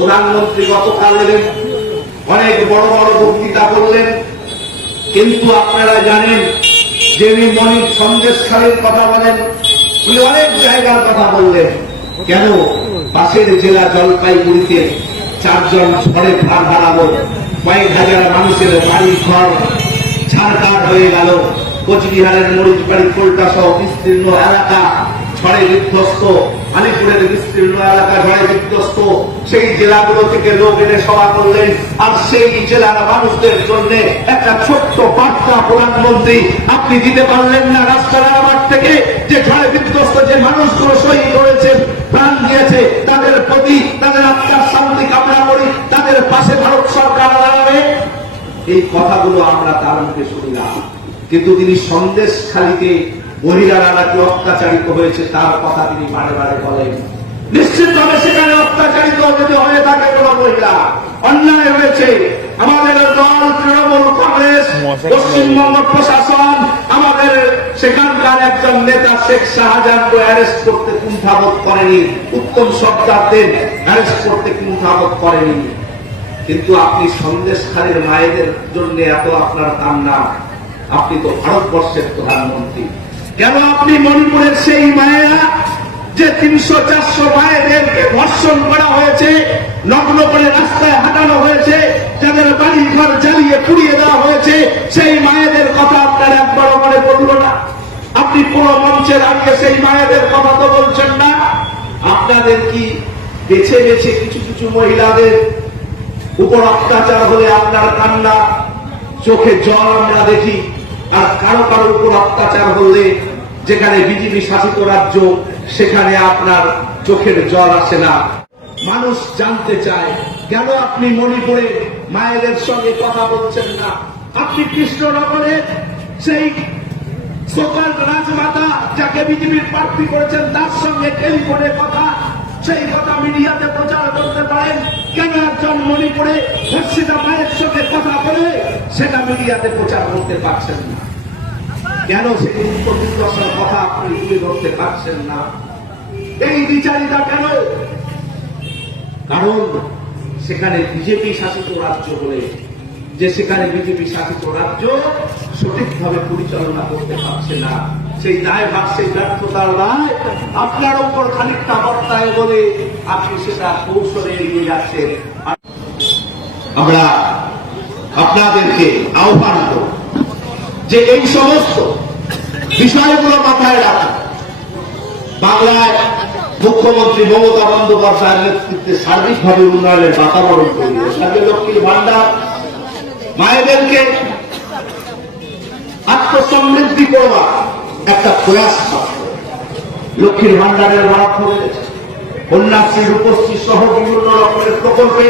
প্রধানমন্ত্রী গতকাল এলেন, অনেক বড় বড় বক্তৃতা করলেন। কিন্তু আপনারা জানেন যে উনি মনির সন্দেশ খালের কথা বলেন, উনি অনেক জায়গার কথা বললেন। কেন? পাশের জেলা জলপাইগুড়িতে চারজন ঝড়ে ভার হারালো কয়েক হাজার মানুষের বাড়ি ঘর ছাড়কার হয়ে গেল। কোচবিহারের মরিচবাড়ি কোলটা সহ বিস্তীর্ণ এলাকা ঝড়ে বিধ্বস্ত। আলিপুরের বিস্তীর্ণ এলাকা ঝড়ে বিধ্বস্ত। সেই জেলাগুলো থেকে লোক এনে সভা করলেন। আর সেই জেলার মানুষদের জন্য একটা ছোট্ট বার্তা প্রধানমন্ত্রী আপনি দিতে পারলেন না রাস্তার মাঠ থেকে। যে ঝড়ে বিধ্বস্ত যে মানুষগুলো শহীদ হয়েছে, প্রাণ দিয়েছে, তাদের প্রতি তাদের আত্মার শান্তি কামনা করি, তাদের পাশে ভারত সরকার দাঁড়াবে। এই কথাগুলো আমরা তার মুখে শুনি না কিন্তু তিনি সন্দেশ খালিতে মহিলারা নাকি অত্যাচারিত হয়েছে তার কথা তিনি বারে বারে বলেন। নিশ্চিতভাবে সেখানে অত্যাচারিত যদি হয়ে থাকে কোন মহিলা অন্যায় হয়েছে। আমাদের দল তৃণমূল কংগ্রেস পশ্চিমবঙ্গ প্রশাসন আমাদের সেখানকার একজন নেতা শেখ শাহজাহানকে অ্যারেস্ট করতে কুণ্ঠাবোধ করেনি। উত্তম সর্দারদের অ্যারেস্ট করতে কুণ্ঠাবোধ করেনি। কিন্তু আপনি সন্দেশখালীর মায়েদের জন্য এত আপনার কান্না। আপনি তো ভারতবর্ষের প্রধানমন্ত্রী। কেন আপনি মণিপুরের সেই মায়েরা যে তিনশো, চারশো মায়েদেরকে ধর্ষণ করা হয়েছে, নগ্ন করে রাস্তায় হাঁটানো হয়েছে, যাদের বাড়ি ঘর জ্বালিয়ে পুড়িয়ে দেওয়া হয়েছে, সেই মায়েদের কথা আপনার একবার মনে পড়ল না। আপনি কোন মঞ্চে দাঁড়িয়ে সেই মায়েদের কথা তো বলছেন না। আপনাদের কি বেছে বেছে কিছু কিছু মহিলাদের উপর অত্যাচার হলে আপনার কান্না? চোখে জল আমরা দেখি। আর কারও কারও উপর অত্যাচার হলে যেখানে বিজেপি শাসিত রাজ্য, সেখানে আপনার চোখের জল আসে না। মানুষ জানতে চায়, কেন আপনি মণিপুরে মায়েদের সঙ্গে কথা বলছেন না? আপনি কৃষ্ণনগরে সেই সোকাল রাজমাতা যাকে বিজেপির প্রার্থী করেছেন, তার সঙ্গে টেলিফোনে কথা, সেই কথা মিডিয়াতে প্রচার করতে পারেন। কেন একজন মণিপুরে ধর্ষিতা মায়ের সঙ্গে কথা বলে, সেটা মিডিয়াতে প্রচার করতে পারছেন না। কেন সেই দুর্দশার কথা আপনি তুলে ধরতে পারছেন না? এই বিচারিতা কেন? কারণ সেখানে বিজেপি শাসিত রাজ্য বলে, যে সেখানে বিজেপি শাসিত রাজ্য সঠিকভাবে পরিচালনা করতে পারছে না। সেই দায় ভাগ সেই ব্যর্থতার দায় আপনার উপর খানিকটা বর্তায় বলে আপনি সেটা কৌশলে এগিয়ে যাচ্ছেন। আমরা আপনাদেরকে আহ্বান করব যে এই সমস্ত বিষয়গুলো মাথায় রাখুন বাংলায় মুখ্যমন্ত্রী মমতা বন্দ্যোপাধ্যায়ের নেতৃত্বে সার্বিকভাবে উন্নয়নের বাতাবরণ তৈরি সার্বে লক্ষ্মীর ভান্ডার মায়েদেরকে আত্মসমৃদ্ধি করবার একটা প্রয়াস লক্ষ্মীর ভান্ডারের বরাদ্দ রয়েছে কন্যাশ্রী রূপশ্রী সহ বিভিন্ন রকমের প্রকল্পে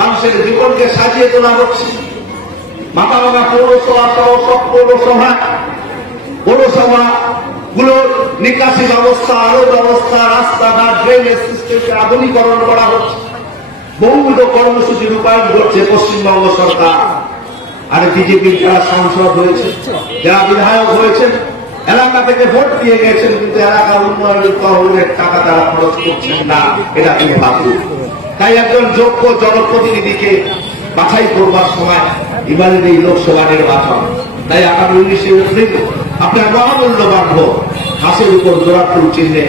মানুষের জীবনকে সাজিয়ে তোলা হচ্ছে। মাতাবাবা পৌরসভা সহ সব পৌরসভা পৌরসভা গুলোর নিকাশি ব্যবস্থা, আলো ব্যবস্থা, রাস্তাঘাট ড্রেনেজ সিস্টেমকে আধুনিকরণ করা হচ্ছে। বহুবিধ কর্মসূচি রূপায়ণ করছে পশ্চিমবঙ্গ সরকার। আর বিজেপির যারা সাংসদ হয়েছে যারা বিধায়ক হয়েছেন, এলাকা থেকে ভোট দিয়ে গেছেন, কিন্তু এলাকার উন্নয়নের তহবিলের টাকা তারা খরচ করছেন না, এটা তিনি ভাবুন। তাই একজন যোগ্য জনপ্রতিনিধিকে বাছাই করবার সময় এবারের এই লোকসভা নির্বাচন। তাই আগামী উনিশে এপ্রিল আপনার মহামূল্যবান ভোট হাসের উপর জোড়াফুল চিহ্নে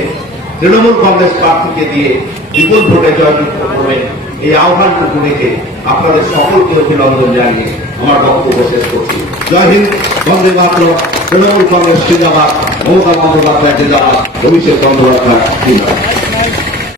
তৃণমূল কংগ্রেস প্রার্থীকে দিয়ে বিপুল ভোটে জয়যুক্ত করবেন। এই আহ্বানটুকু রেখে আপনাদের সকলকে অভিনন্দন জানিয়ে আমার বক্তব্য শেষ করছি। জয় হিন্দ, বন্দে মাত্র তৃণমূল কংগ্রেস জিন্দাবাদ, মমতা বন্দ্যোপাধ্যায় জিন্দাবাদ, অভিষেক বন্দ্যোপাধ্যায় জিন্দাবাদ।